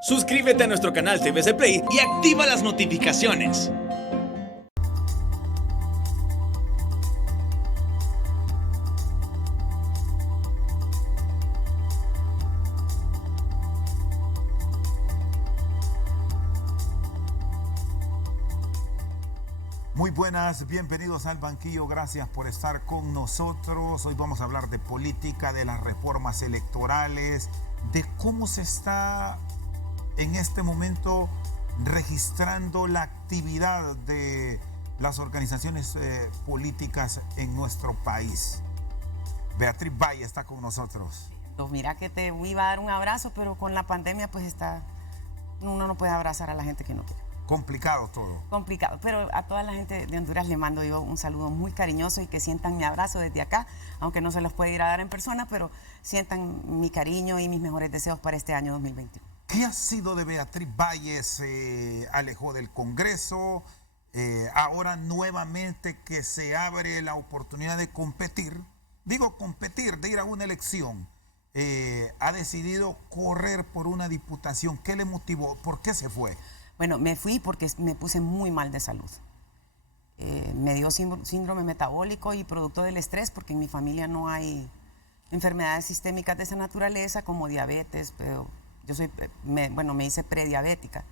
Suscríbete a nuestro canal TVC Play y activa las notificaciones. Muy buenas, bienvenidos al banquillo, gracias por estar con nosotros. Hoy vamos a hablar de política, de las reformas electorales, de cómo se está en este momento registrando la actividad de las organizaciones políticas en nuestro país. Beatriz Valle está con nosotros. Mira que te iba a dar un abrazo, pero con la pandemia pues uno no puede abrazar a la gente que no quiere. Complicado todo. Complicado, pero a toda la gente de Honduras le mando yo un saludo muy cariñoso y que sientan mi abrazo desde acá, aunque no se los puede ir a dar en persona, pero sientan mi cariño y mis mejores deseos para este año 2021. ¿Qué ha sido de Beatriz Valle? Se alejó del Congreso, ahora nuevamente que se abre la oportunidad de competir, de ir a una elección, ha decidido correr por una diputación. ¿Qué le motivó? ¿Por qué se fue? Bueno, me fui porque me puse muy mal de salud. Me dio síndrome metabólico y producto del estrés, porque en mi familia no hay enfermedades sistémicas de esa naturaleza como diabetes, pero yo me hice prediabética,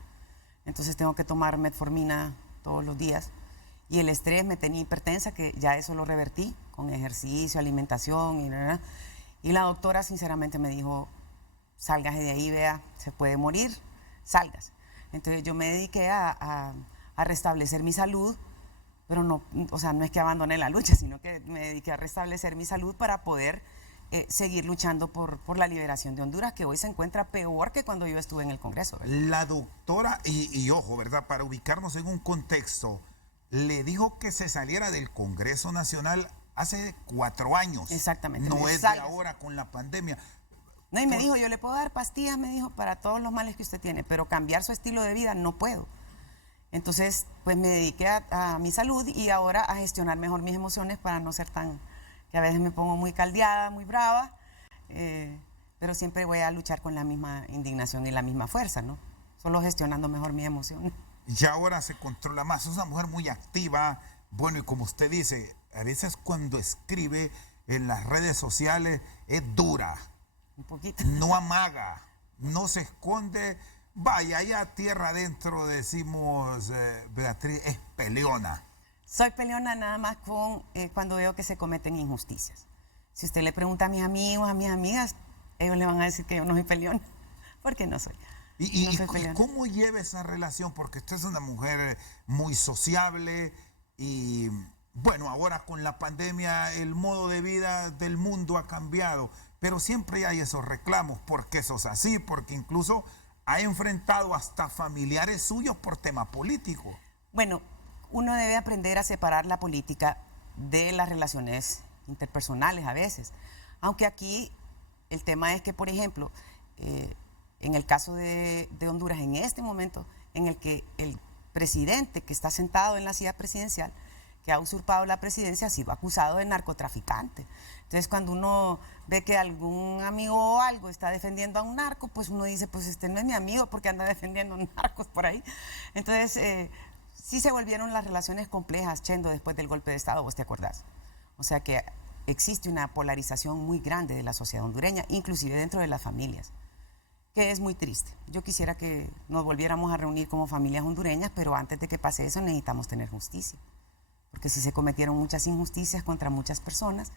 entonces tengo que tomar metformina todos los días. Y el estrés me tenía hipertensa, que ya eso lo revertí con ejercicio, alimentación y la doctora sinceramente me dijo, sálgase de ahí, vea, se puede morir, salgas. Entonces yo me dediqué a restablecer mi salud, pero no es que abandoné la lucha, sino que me dediqué a restablecer mi salud para poder seguir luchando por la liberación de Honduras, que hoy se encuentra peor que cuando yo estuve en el Congreso, ¿verdad? La doctora, y ojo, ¿verdad? Para ubicarnos en un contexto, le dijo que se saliera del Congreso Nacional hace 4 años. Exactamente. No es de ahora con la pandemia. No, y me dijo, yo le puedo dar pastillas, me dijo, para todos los males que usted tiene, pero cambiar su estilo de vida no puedo. Entonces, pues me dediqué a mi salud y ahora a gestionar mejor mis emociones para no ser que a veces me pongo muy caldeada, muy brava, pero siempre voy a luchar con la misma indignación y la misma fuerza, ¿no? Solo gestionando mejor mis emociones. Y ahora se controla más, es una mujer muy activa, bueno, y como usted dice, a veces cuando escribe en las redes sociales es dura. Un poquito. No amaga, no se esconde. Vaya, allá tierra adentro decimos, Beatriz es peleona. Soy peleona nada más cuando veo que se cometen injusticias. Si usted le pregunta a mis amigos, a mis amigas, ellos le van a decir que yo no soy peleona, porque no soy. ¿Y cómo lleva esa relación? Porque usted es una mujer muy sociable y, bueno, ahora con la pandemia el modo de vida del mundo ha cambiado. Pero siempre hay esos reclamos, porque sos así, porque incluso ha enfrentado hasta familiares suyos por tema político. Bueno, uno debe aprender a separar la política de las relaciones interpersonales a veces. Aunque aquí el tema es que, por ejemplo, en el caso de Honduras, en este momento en el que el presidente que está sentado en la silla presidencial, que ha usurpado la presidencia, ha sido acusado de narcotraficante. Entonces, cuando uno ve que algún amigo o algo está defendiendo a un narco, pues uno dice, pues este no es mi amigo porque anda defendiendo narcos por ahí. Entonces, sí se volvieron las relaciones complejas, Chendo, después del golpe de Estado, ¿vos te acordás? O sea que existe una polarización muy grande de la sociedad hondureña, inclusive dentro de las familias, que es muy triste. Yo quisiera que nos volviéramos a reunir como familias hondureñas, pero antes de que pase eso necesitamos tener justicia. Porque sí se cometieron muchas injusticias contra muchas personas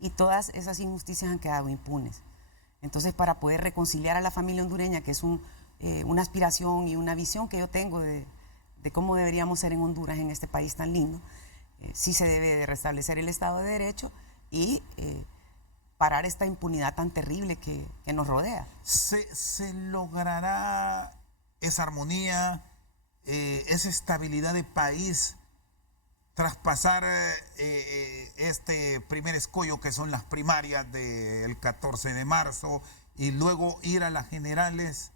y todas esas injusticias han quedado impunes. Entonces, para poder reconciliar a la familia hondureña, que es una aspiración y una visión que yo tengo de cómo deberíamos ser en Honduras, en este país tan lindo, sí se debe de restablecer el Estado de Derecho y parar esta impunidad tan terrible que nos rodea. ¿Se logrará esa armonía, esa estabilidad de país, traspasar este primer escollo que son las primarias del 14 de marzo y luego ir a las generales?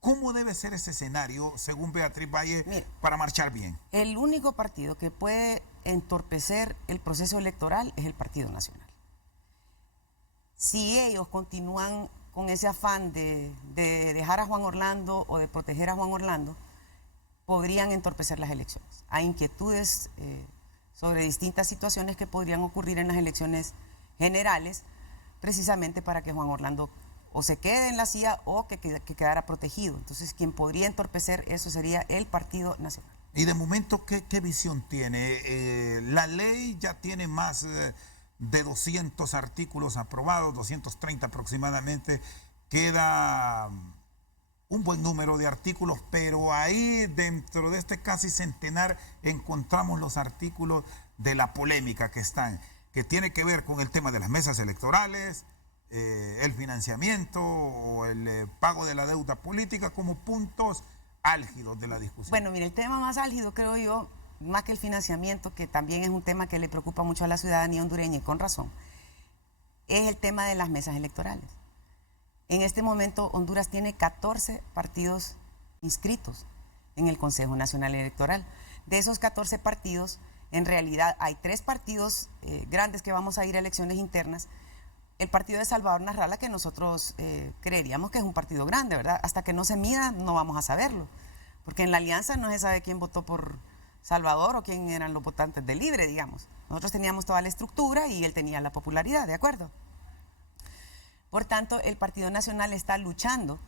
¿Cómo debe ser ese escenario, según Beatriz Valle, para marchar bien? El único partido que puede entorpecer el proceso electoral es el Partido Nacional. Si ellos continúan con ese afán de dejar a Juan Orlando o de proteger a Juan Orlando, podrían entorpecer las elecciones. Hay inquietudes sobre distintas situaciones que podrían ocurrir en las elecciones generales, precisamente para que Juan Orlando o se quede en la silla o que quedara protegido. Entonces, quien podría entorpecer eso sería el Partido Nacional. Y de momento, ¿qué visión tiene? La ley ya tiene más de 200 artículos aprobados, 230 aproximadamente. Queda un buen número de artículos, pero ahí dentro de este casi centenar encontramos los artículos de la polémica que están, que tiene que ver con el tema de las mesas electorales, el financiamiento o el pago de la deuda política como puntos álgidos de la discusión. Bueno, mire, el tema más álgido, creo yo, más que el financiamiento, que también es un tema que le preocupa mucho a la ciudadanía hondureña y con razón, es el tema de las mesas electorales. En este momento Honduras tiene 14 partidos inscritos en el Consejo Nacional Electoral. De esos 14 partidos, en realidad hay 3 partidos grandes que vamos a ir a elecciones internas. El partido de Salvador Narrala, que nosotros creeríamos que es un partido grande, ¿verdad? Hasta que no se mida no vamos a saberlo, porque en la alianza no se sabe quién votó por Salvador o quién eran los votantes de Libre, digamos. Nosotros teníamos toda la estructura y él tenía la popularidad, ¿de acuerdo? Por tanto, el Partido Nacional está luchando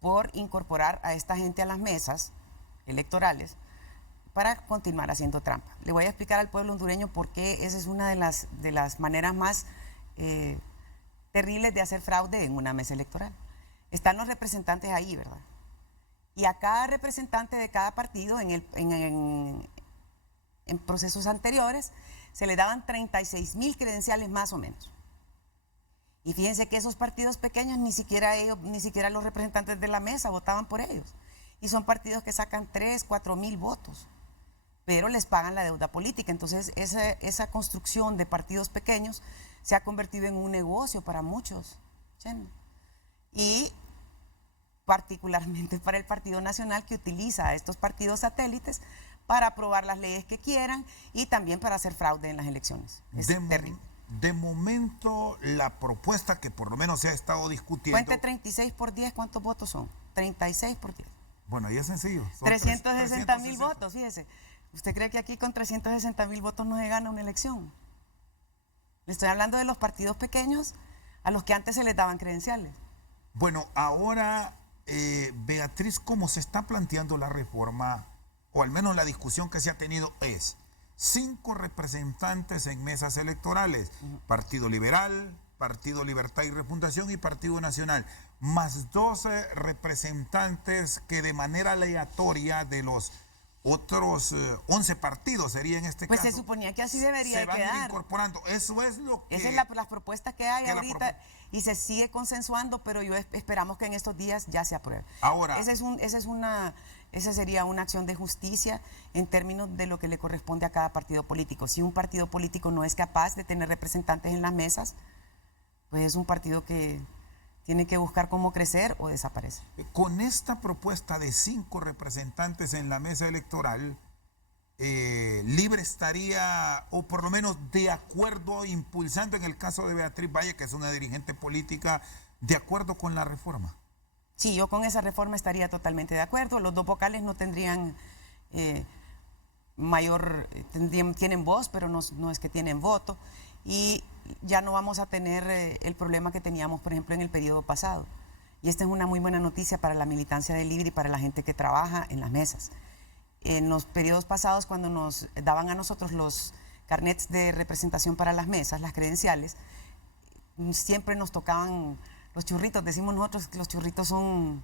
por incorporar a esta gente a las mesas electorales para continuar haciendo trampa. Le voy a explicar al pueblo hondureño por qué esa es una de las maneras más terribles de hacer fraude en una mesa electoral. Están los representantes ahí, ¿verdad? Y a cada representante de cada partido en procesos anteriores se le daban 36,000 credenciales más o menos. Y fíjense que esos partidos pequeños ni siquiera los representantes de la mesa votaban por ellos. Y son partidos que sacan 3,000-4,000 votos, pero les pagan la deuda política. Entonces esa construcción de partidos pequeños se ha convertido en un negocio para muchos. Y particularmente para el Partido Nacional, que utiliza a estos partidos satélites para aprobar las leyes que quieran y también para hacer fraude en las elecciones. Es terrible. De momento, la propuesta que por lo menos se ha estado discutiendo... Cuente 36 por 10, ¿cuántos votos son? 36 por 10. Bueno, ahí es sencillo. 360,000 votos, fíjese. ¿Usted cree que aquí con 360,000 votos no se gana una elección? Le estoy hablando de los partidos pequeños a los que antes se les daban credenciales. Bueno, ahora, Beatriz, ¿cómo se está planteando la reforma, o al menos la discusión que se ha tenido es 5 representantes en mesas electorales, Partido Liberal, Partido Libertad y Refundación y Partido Nacional, más 12 representantes que de manera aleatoria de los otros 11 partidos sería en este caso. Pues se suponía que así debería se van quedar. A ir incorporando. Eso es lo que... Esas son las propuestas que hay ahorita y se sigue consensuando, pero esperamos que en estos días ya se apruebe. Ahora... Esa sería una acción de justicia en términos de lo que le corresponde a cada partido político. Si un partido político no es capaz de tener representantes en las mesas, pues es un partido que tiene que buscar cómo crecer o desaparecer. Con esta propuesta de 5 representantes en la mesa electoral, Libre estaría, o por lo menos de acuerdo, impulsando en el caso de Beatriz Valle, que es una dirigente política, de acuerdo con la reforma. Sí, yo con esa reforma estaría totalmente de acuerdo. Los 2 vocales no tendrían tienen voz, pero no es que tienen voto. Y ya no vamos a tener el problema que teníamos, por ejemplo, en el periodo pasado. Y esta es una muy buena noticia para la militancia de Libre y para la gente que trabaja en las mesas. En los periodos pasados, cuando nos daban a nosotros los carnets de representación para las mesas, las credenciales, siempre nos tocaban los churritos. Decimos nosotros que los churritos son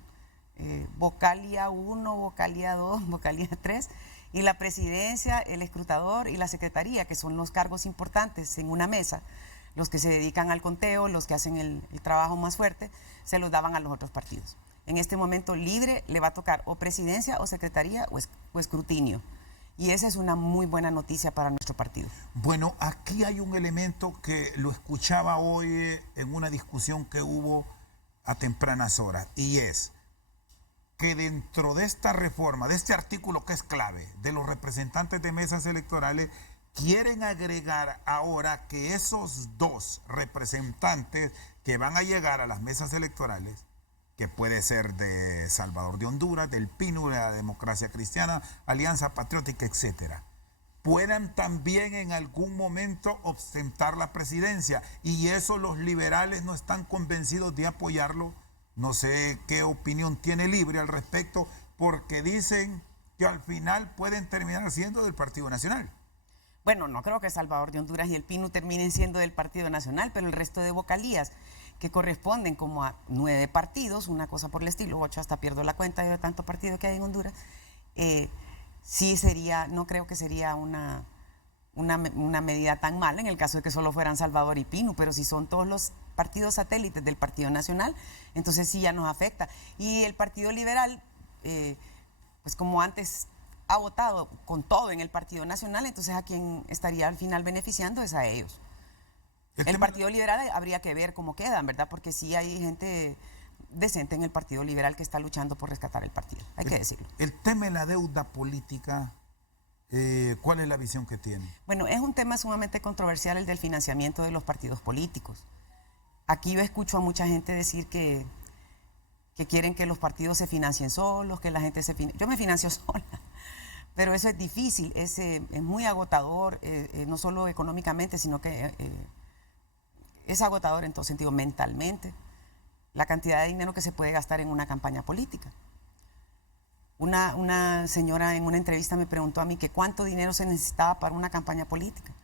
vocalia 1, vocalia 2, vocalia 3, y la presidencia, el escrutador y la secretaría, que son los cargos importantes en una mesa, los que se dedican al conteo, los que hacen el trabajo más fuerte, se los daban a los otros partidos. En este momento Libre le va a tocar o presidencia o secretaría o escrutinio. Y esa es una muy buena noticia para nuestro partido. Bueno, aquí hay un elemento que lo escuchaba hoy en una discusión que hubo a tempranas horas, y es que dentro de esta reforma, de este artículo que es clave, de los representantes de mesas electorales, quieren agregar ahora que esos dos representantes que van a llegar a las mesas electorales, que puede ser de Salvador de Honduras, del PINU, de la Democracia Cristiana, Alianza Patriótica, etcétera, puedan también en algún momento ostentar la presidencia. Y eso los liberales no están convencidos de apoyarlo. No sé qué opinión tiene Libre al respecto, porque dicen que al final pueden terminar siendo del Partido Nacional. Bueno, no creo que Salvador de Honduras y el PINU terminen siendo del Partido Nacional, pero el resto de vocalías, que corresponden como a 9 partidos, una cosa por el estilo, 8, hasta pierdo la cuenta de tanto partido que hay en Honduras, sí sería, no creo que sería una medida tan mala en el caso de que solo fueran Salvador y PINU, pero si son todos los partidos satélites del Partido Nacional, entonces sí ya nos afecta. Y el Partido Liberal, pues como antes ha votado con todo en el Partido Nacional, entonces a quien estaría al final beneficiando es a ellos. El Partido Liberal habría que ver cómo quedan, ¿verdad? Porque sí hay gente decente en el Partido Liberal que está luchando por rescatar el partido, hay que decirlo. El tema de la deuda política, ¿cuál es la visión que tiene? Bueno, es un tema sumamente controversial el del financiamiento de los partidos políticos. Aquí yo escucho a mucha gente decir que quieren que los partidos se financien solos, que la gente se financie. Yo me financio sola, pero eso es difícil, es muy agotador, no solo económicamente, sino que es agotador en todo sentido, mentalmente, la cantidad de dinero que se puede gastar en una campaña política. Una señora en una entrevista me preguntó a mí que cuánto dinero se necesitaba para una campaña política.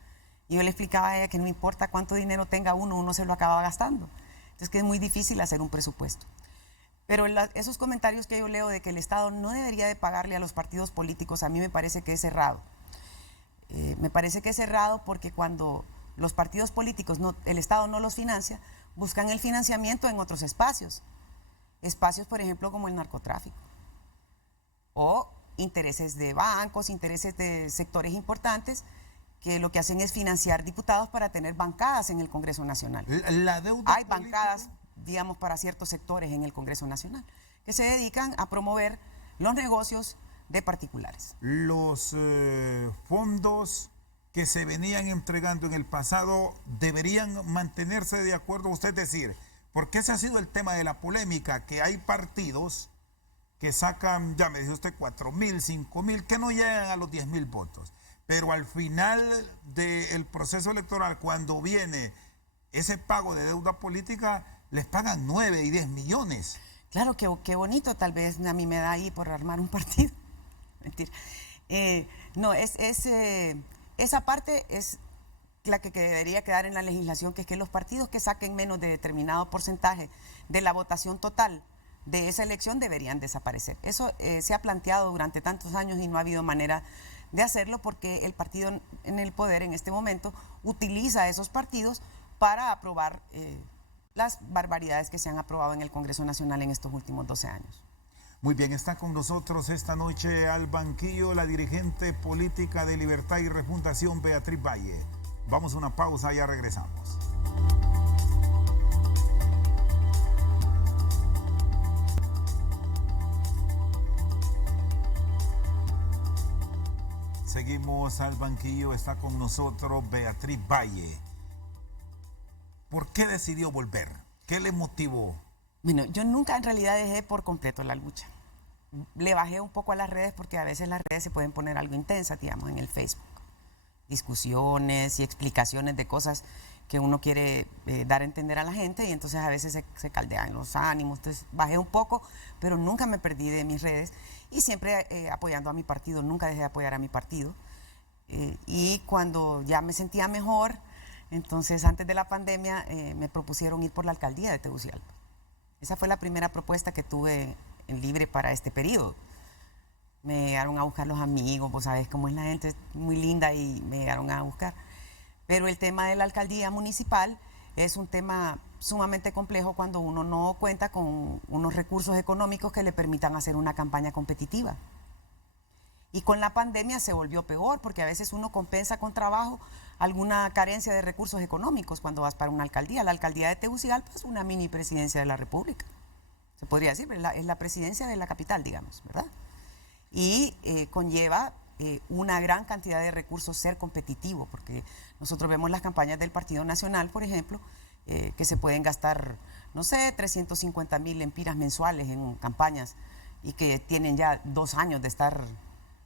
Y yo le explicaba a ella que no importa cuánto dinero tenga uno se lo acaba gastando. Entonces que es muy difícil hacer un presupuesto. Pero esos comentarios que yo leo de que el Estado no debería de pagarle a los partidos políticos, a mí me parece que es errado. Me parece que es errado porque cuando los partidos políticos, el Estado no los financia, buscan el financiamiento en otros espacios. Espacios, por ejemplo, como el narcotráfico. O intereses de bancos, intereses de sectores importantes que lo que hacen es financiar diputados para tener bancadas en el Congreso Nacional. La deuda Hay política, bancadas, digamos, para ciertos sectores en el Congreso Nacional que se dedican a promover los negocios de particulares. Los fondos que se venían entregando en el pasado deberían mantenerse de acuerdo a usted, decir, porque ese ha sido el tema de la polémica, que hay partidos que sacan, ya me dice usted, 4,000, 5,000, que no llegan a los 10,000 votos. Pero al final del proceso electoral, cuando viene ese pago de deuda política, les pagan 9 y 10 millones. Claro, qué bonito, tal vez a mí me da ahí por armar un partido. Mentira. No, esa parte es la que debería quedar en la legislación, que es que los partidos que saquen menos de determinado porcentaje de la votación total de esa elección deberían desaparecer. Eso se ha planteado durante tantos años y no ha habido manera de hacerlo porque el partido en el poder en este momento utiliza esos partidos para aprobar las barbaridades que se han aprobado en el Congreso Nacional en estos últimos 12 años. Muy bien, está con nosotros esta noche al banquillo la dirigente política de Libertad y Refundación, Beatriz Valle. Vamos a una pausa, ya regresamos. Seguimos al banquillo, está con nosotros Beatriz Valle. ¿Por qué decidió volver? ¿Qué le motivó? Bueno, yo nunca en realidad dejé por completo la lucha. Le bajé un poco a las redes porque a veces las redes se pueden poner algo intensas, digamos, en el Facebook. Discusiones y explicaciones de cosas que uno quiere dar a entender a la gente y entonces a veces se caldean los ánimos. Entonces bajé un poco, pero nunca me perdí de mis redes y siempre apoyando a mi partido, nunca dejé de apoyar a mi partido. Y cuando ya me sentía mejor, entonces antes de la pandemia me propusieron ir por la alcaldía de Tegucigalpa. Esa fue la primera propuesta que tuve en Libre para este periodo. Me llegaron a buscar los amigos, vos sabés cómo es la gente, es muy linda y me llegaron a buscar. Pero el tema de la alcaldía municipal es un tema sumamente complejo cuando uno no cuenta con unos recursos económicos que le permitan hacer una campaña competitiva. Y con la pandemia se volvió peor porque a veces uno compensa con trabajo alguna carencia de recursos económicos cuando vas para una alcaldía. La alcaldía de Tegucigalpa es una mini presidencia de la República. Se podría decir, es la presidencia de la capital, digamos, ¿verdad? Y conlleva una gran cantidad de recursos ser competitivo, porque nosotros vemos las campañas del Partido Nacional, por ejemplo, que se pueden gastar, no sé, 350.000 lempiras mensuales en campañas y que tienen ya 2 años de estar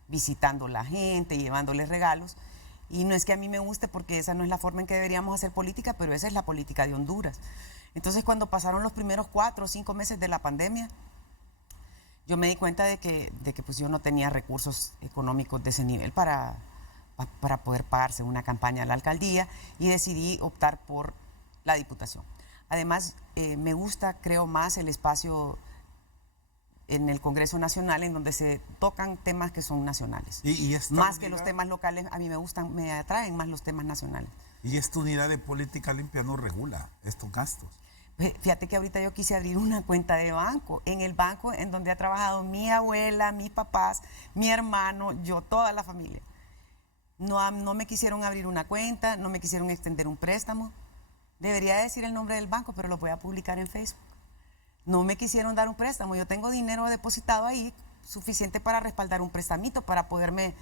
visitando a la gente, llevándoles regalos. Y no es que a mí me guste, porque esa no es la forma en que deberíamos hacer política, pero esa es la política de Honduras. Entonces, cuando pasaron los primeros 4 o 5 meses de la pandemia, yo me di cuenta de que pues yo no tenía recursos económicos de ese nivel para poder pagarse una campaña a la alcaldía, y decidí optar por la diputación. Además, me gusta, creo, más el espacio en el Congreso Nacional, en donde se tocan temas que son nacionales. Más que los temas locales, a mí me gustan, me atraen más los temas nacionales. Y esta unidad de política limpia no regula estos gastos. Fíjate que ahorita yo quise abrir una cuenta de banco, en el banco en donde ha trabajado mi abuela, mis papás, mi hermano, yo, toda la familia. No me quisieron abrir una cuenta, no me quisieron extender un préstamo. Debería decir el nombre del banco, pero lo voy a publicar en Facebook. No me quisieron dar un préstamo. Yo tengo dinero depositado ahí, suficiente para respaldar un prestamito, para poderme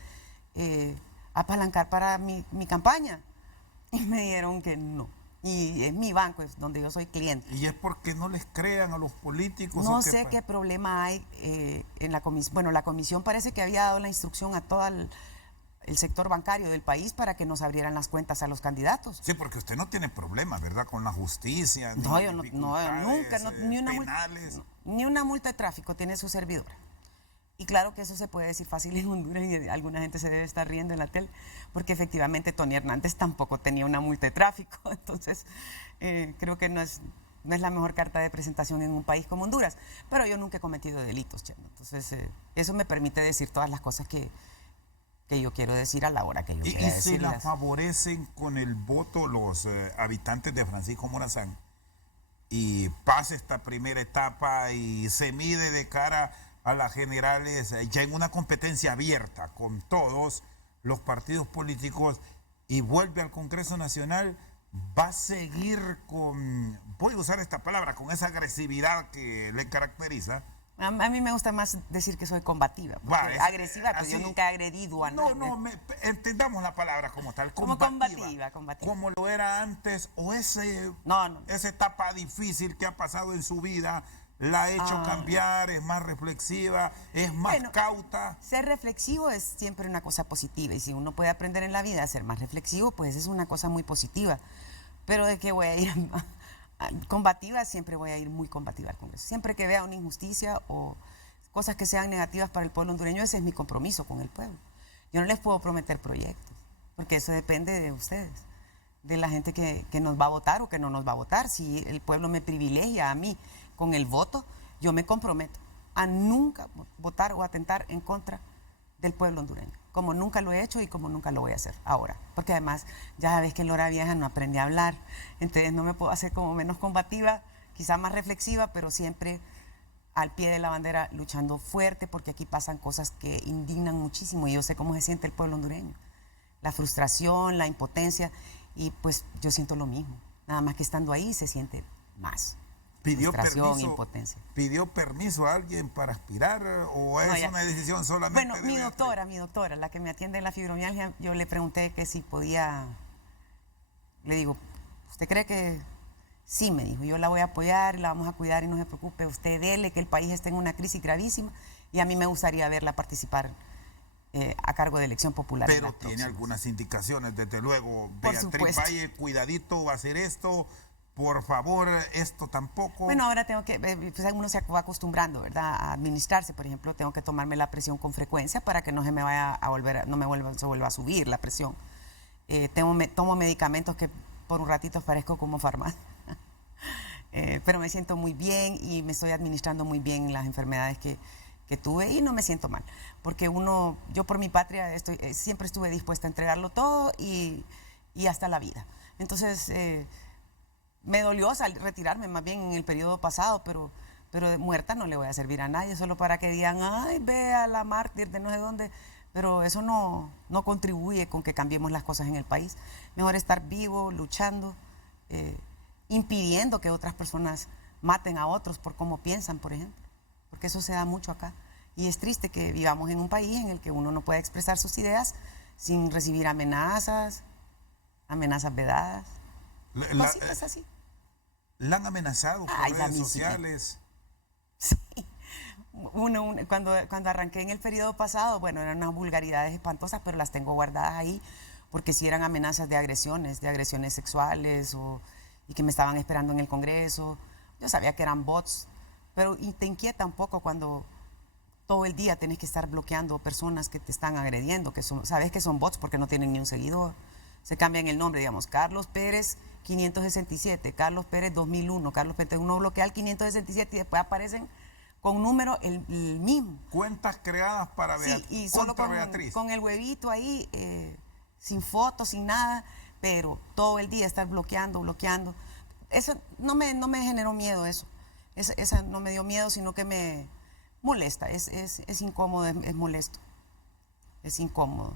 apalancar para mi campaña. Y me dijeron que no. Y es mi banco, es donde yo soy cliente. ¿Y es porque no les crean a los políticos? No sé qué problema hay en la comisión. Bueno, la comisión parece que había dado la instrucción a todo el sector bancario del país para que nos abrieran las cuentas a los candidatos. Sí, porque usted no tiene problemas, ¿verdad? Con la justicia. No, yo nunca, penales. ni una multa de tráfico tiene su servidora. Y claro que eso se puede decir fácil en Honduras, y alguna gente se debe estar riendo en la tele, porque efectivamente Tony Hernández tampoco tenía una multa de tráfico. Entonces, creo que no es la mejor carta de presentación en un país como Honduras. Pero yo nunca he cometido delitos, Chema. Entonces, eso me permite decir todas las cosas que yo quiero decir a la hora que yo quiera decirlas. ¿Y si la favorecen con el voto los habitantes de Francisco Morazán y pasa esta primera etapa y se mide de cara a las generales ya en una competencia abierta con todos los partidos políticos y vuelve al Congreso Nacional, va a seguir con, voy a usar esta palabra, con esa agresividad que le caracteriza? A mí me gusta más decir que soy combativa. Agresiva, pero yo nunca he agredido a nadie. Entendamos la palabra como tal. Como combativa. Como lo era antes, o esa etapa difícil que ha pasado en su vida, la ha hecho cambiar, es más reflexiva, es más cauta. Ser reflexivo es siempre una cosa positiva, y si uno puede aprender en la vida a ser más reflexivo, pues es una cosa muy positiva. Pero de que voy a ir combativa, siempre voy a ir muy combativa al Congreso. Siempre que vea una injusticia o cosas que sean negativas para el pueblo hondureño, ese es mi compromiso con el pueblo. Yo no les puedo prometer proyectos, porque eso depende de ustedes, de la gente que nos va a votar o que no nos va a votar. Si el pueblo me privilegia a mí con el voto, yo me comprometo a nunca votar o atentar en contra del pueblo hondureño, como nunca lo he hecho y como nunca lo voy a hacer ahora, porque además ya ves que en la hora vieja no aprendí a hablar, entonces no me puedo hacer como menos combativa, quizá más reflexiva, pero siempre al pie de la bandera, luchando fuerte, porque aquí pasan cosas que indignan muchísimo y yo sé cómo se siente el pueblo hondureño, la frustración, la impotencia, y pues yo siento lo mismo, nada más que estando ahí se siente más. ¿Pidió impotencia. permiso a alguien para aspirar o es una decisión solamente? Bueno, mi doctora, la que me atiende en la fibromialgia, yo le pregunté que si podía, le digo, ¿usted cree que sí? Me dijo, yo la voy a apoyar, la vamos a cuidar y no se preocupe, usted dele, que el país está en una crisis gravísima y a mí me gustaría verla participar a cargo de elección popular. Pero tiene algunas indicaciones, desde luego, Beatriz Valle, cuidadito, va a hacer esto. Por favor, esto tampoco. Bueno, ahora tengo que, pues uno se va acostumbrando, ¿verdad? A administrarse, por ejemplo, tengo que tomarme la presión con frecuencia para que no se me vaya a volver, se vuelva a subir la presión. Tomo medicamentos que por un ratito parezco como farmacia. Pero me siento muy bien y me estoy administrando muy bien las enfermedades que tuve y no me siento mal. Porque yo por mi patria siempre estuve dispuesta a entregarlo todo y hasta la vida. Entonces, me dolió retirarme más bien en el periodo pasado, pero muerta no le voy a servir a nadie, solo para que digan, ay, ve a la mártir de no sé dónde. Pero eso no contribuye con que cambiemos las cosas en el país. Mejor estar vivo, luchando, impidiendo que otras personas maten a otros por cómo piensan, por ejemplo. Porque eso se da mucho acá. Y es triste que vivamos en un país en el que uno no puede expresar sus ideas sin recibir amenazas vedadas. Cositas así. ¿La han amenazado por Ay, a redes mí sí. sociales? Sí. Cuando arranqué en el periodo pasado, bueno, eran unas vulgaridades espantosas, pero las tengo guardadas ahí, porque sí eran amenazas de agresiones sexuales, y que me estaban esperando en el Congreso. Yo sabía que eran bots, pero te inquieta un poco cuando todo el día tienes que estar bloqueando personas que te están agrediendo, sabes que son bots porque no tienen ni un seguidor. Se cambian el nombre, digamos, Carlos Pérez 567, Carlos Pérez 2001, Carlos Pérez, uno bloquea el 567 y después aparecen con número el mismo. Cuentas creadas para Sí, y solo Beatriz. con el huevito ahí, sin fotos, sin nada, pero todo el día estar bloqueando. Eso no me generó miedo, eso. Esa no me dio miedo, sino que me molesta, es incómodo, es molesto, es incómodo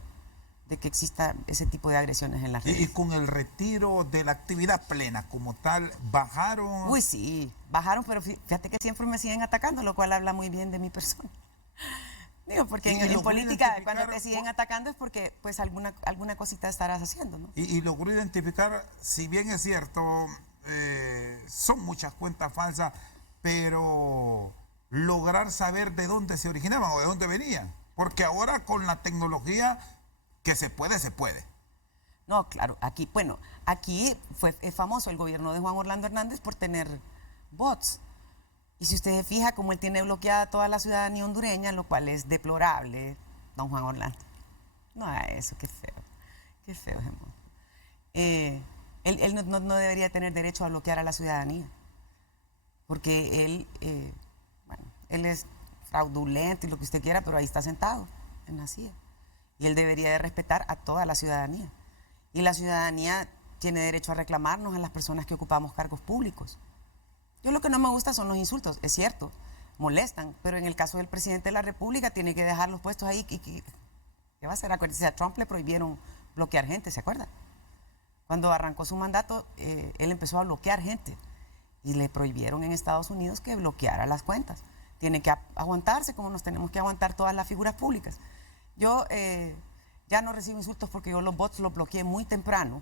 de que exista ese tipo de agresiones en las redes. Y con el retiro de la actividad plena como tal, ¿bajaron? Uy, sí, bajaron, pero fíjate que siempre me siguen atacando, lo cual habla muy bien de mi persona. Digo, porque en política, cuando te siguen atacando es porque pues alguna cosita estarás haciendo, ¿no? Y logró identificar, si bien es cierto, son muchas cuentas falsas, pero lograr saber de dónde se originaban o de dónde venían. Porque ahora con la tecnología que se puede. No, claro, aquí es famoso el gobierno de Juan Orlando Hernández por tener bots. Y si usted se fija, como él tiene bloqueada toda la ciudadanía hondureña, lo cual es deplorable, don Juan Orlando. No haga eso, qué feo, Gemón. Él no debería tener derecho a bloquear a la ciudadanía, porque él es fraudulento y lo que usted quiera, pero ahí está sentado, en la silla. Y él debería de respetar a toda la ciudadanía. Y la ciudadanía tiene derecho a reclamarnos a las personas que ocupamos cargos públicos. Yo lo que no me gusta son los insultos, es cierto, molestan, pero en el caso del presidente de la República tiene que dejar los puestos ahí. ¿Qué va a hacer? Acuérdense, a Trump le prohibieron bloquear gente, ¿se acuerdan? Cuando arrancó su mandato, él empezó a bloquear gente y le prohibieron en Estados Unidos que bloqueara las cuentas. Tiene que aguantarse como nos tenemos que aguantar todas las figuras públicas. Yo ya no recibo insultos porque yo los bots los bloqueé muy temprano,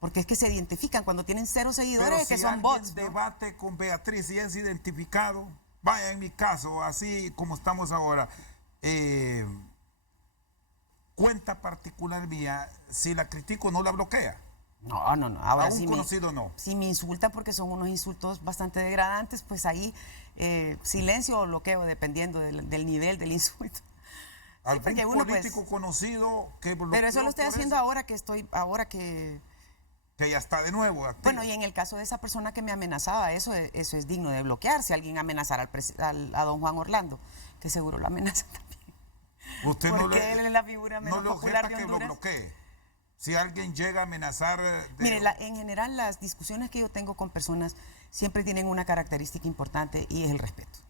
porque es que se identifican cuando tienen 0 seguidores. Pero que si son bots, alguien debate con Beatriz y es identificado, vaya, en mi caso, así como estamos ahora, cuenta particular mía, si la critico no la bloquea. No. Ahora, a un conocido no. Si me insultan porque son unos insultos bastante degradantes, pues ahí silencio o bloqueo, dependiendo del nivel del insulto. ¿Algún político conocido que bloqueó? Pero eso lo estoy haciendo ahora que ya está de nuevo activo. Bueno, y en el caso de esa persona que me amenazaba, eso es digno de bloquear. Si alguien amenazara a don Juan Orlando, que seguro lo amenaza también. Usted porque él es la figura menos popular de Honduras. Que lo bloquee. Si alguien llega a amenazar... Mire, en general las discusiones que yo tengo con personas siempre tienen una característica importante y es el respeto.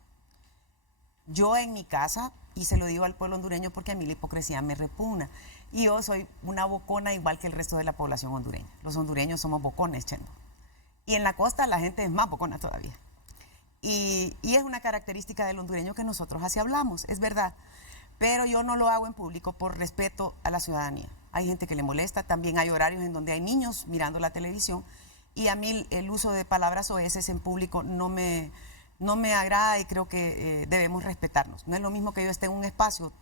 Yo en mi casa, y se lo digo al pueblo hondureño porque a mí la hipocresía me repugna, y yo soy una bocona igual que el resto de la población hondureña. Los hondureños somos bocones, Chendo. Y en la costa la gente es más bocona todavía. Y es una característica del hondureño que nosotros así hablamos, es verdad. Pero yo no lo hago en público por respeto a la ciudadanía. Hay gente que le molesta, también hay horarios en donde hay niños mirando la televisión, y a mí el uso de palabras oeces en público no me agrada, y creo que debemos respetarnos. No es lo mismo que yo esté en un espacio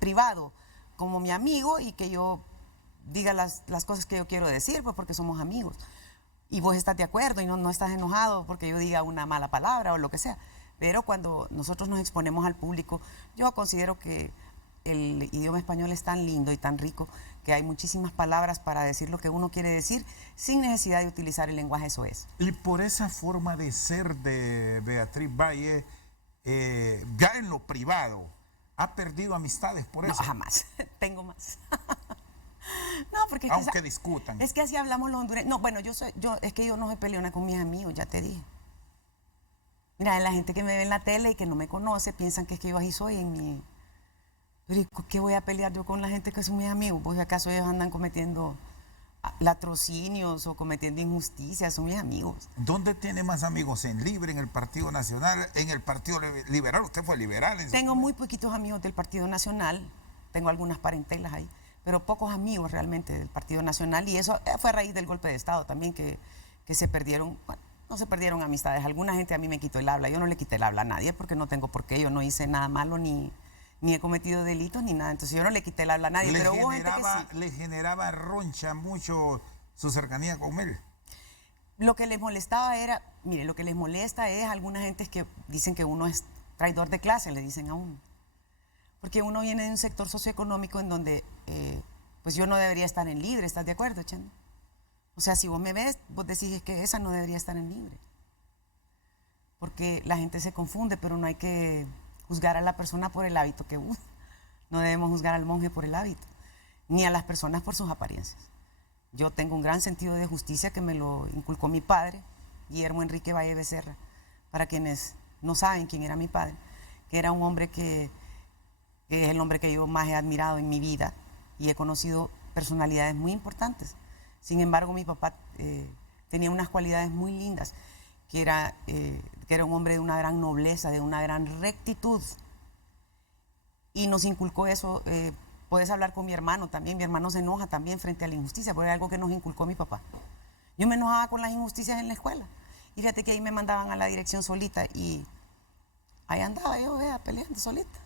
privado como mi amigo y que yo diga las cosas que yo quiero decir, pues porque somos amigos. Y vos estás de acuerdo y no estás enojado porque yo diga una mala palabra o lo que sea. Pero cuando nosotros nos exponemos al público, yo considero que el idioma español es tan lindo y tan rico que hay muchísimas palabras para decir lo que uno quiere decir sin necesidad de utilizar el lenguaje soez. Y por esa forma de ser de Beatriz Valle, ya en lo privado, ¿ha perdido amistades por eso? No, jamás. Tengo más. No, porque es aunque discutan. Es que así hablamos los hondureños. No, bueno, es que yo no soy peleona con mis amigos, ya te dije. Mira, la gente que me ve en la tele y que no me conoce piensan que es que yo así soy en mi... Pero ¿qué voy a pelear yo con la gente que son mis amigos? Pues acaso ellos andan cometiendo latrocinios o cometiendo injusticias, son mis amigos. ¿Dónde tiene más amigos? ¿En Libre, en el Partido Nacional, en el Partido Liberal? Usted fue liberal. Tengo muy poquitos amigos del Partido Nacional, tengo algunas parentelas ahí, pero pocos amigos realmente del Partido Nacional, y eso fue a raíz del golpe de Estado también que se perdieron, bueno, no se perdieron amistades. Alguna gente a mí me quitó el habla, yo no le quité el habla a nadie porque no tengo por qué, yo no hice nada malo ni he cometido delitos ni nada, entonces yo no le quité el habla a nadie, pero hubo gente que sí. ¿Le generaba roncha mucho su cercanía con él? Lo que les molestaba era, mire, lo que les molesta es algunas gentes que dicen que uno es traidor de clase, le dicen a uno. Porque uno viene de un sector socioeconómico en donde, pues yo no debería estar en Libre, ¿estás de acuerdo, Chendo? O sea, si vos me ves, vos decís que esa no debería estar en Libre. Porque la gente se confunde, pero no hay que juzgar a la persona por el hábito que usa. No debemos juzgar al monje por el hábito, ni a las personas por sus apariencias. Yo tengo un gran sentido de justicia que me lo inculcó mi padre, Guillermo Enrique Valle Becerra, para quienes no saben quién era mi padre, que era un hombre que es el hombre que yo más he admirado en mi vida y he conocido personalidades muy importantes. Sin embargo, mi papá tenía unas cualidades muy lindas, que era un hombre de una gran nobleza, de una gran rectitud. Y nos inculcó eso. Puedes hablar con mi hermano también. Mi hermano se enoja también frente a la injusticia, porque es algo que nos inculcó mi papá. Yo me enojaba con las injusticias en la escuela. Y fíjate que ahí me mandaban a la dirección solita y ahí andaba yo, peleando solita.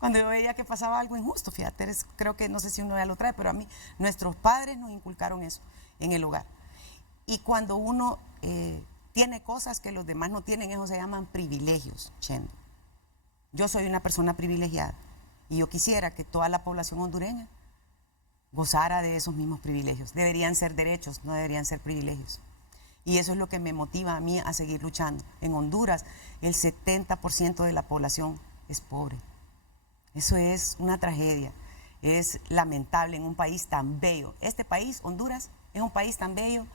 Cuando yo veía que pasaba algo injusto, fíjate, creo que no sé si uno ya lo trae, pero a mí, nuestros padres nos inculcaron eso en el hogar. Y cuando uno tiene cosas que los demás no tienen, eso se llaman privilegios, Chendo. Yo soy una persona privilegiada y yo quisiera que toda la población hondureña gozara de esos mismos privilegios. Deberían ser derechos, no deberían ser privilegios. Y eso es lo que me motiva a mí a seguir luchando. En Honduras, el 70% de la población es pobre. Eso es una tragedia, es lamentable en un país tan bello. Este país, Honduras, es un país tan bello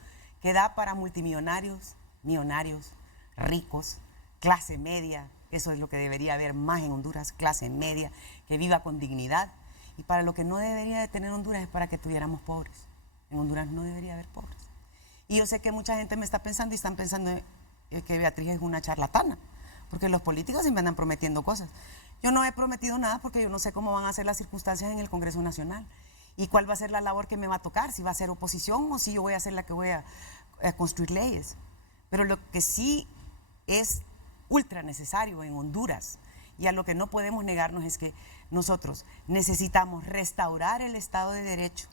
que da para multimillonarios, millonarios, ricos, clase media. Eso es lo que debería haber más en Honduras, clase media, que viva con dignidad. Y para lo que no debería de tener Honduras es para que tuviéramos pobres. En Honduras no debería haber pobres. Y yo sé que mucha gente me está pensando y están pensando que Beatriz es una charlatana, porque los políticos siempre andan prometiendo cosas. Yo no he prometido nada porque yo no sé cómo van a ser las circunstancias en el Congreso Nacional y cuál va a ser la labor que me va a tocar, si va a ser oposición o si yo voy a ser la que voy a construir leyes. Pero lo que sí es ultra necesario en Honduras y a lo que no podemos negarnos es que nosotros necesitamos restaurar el Estado de Derecho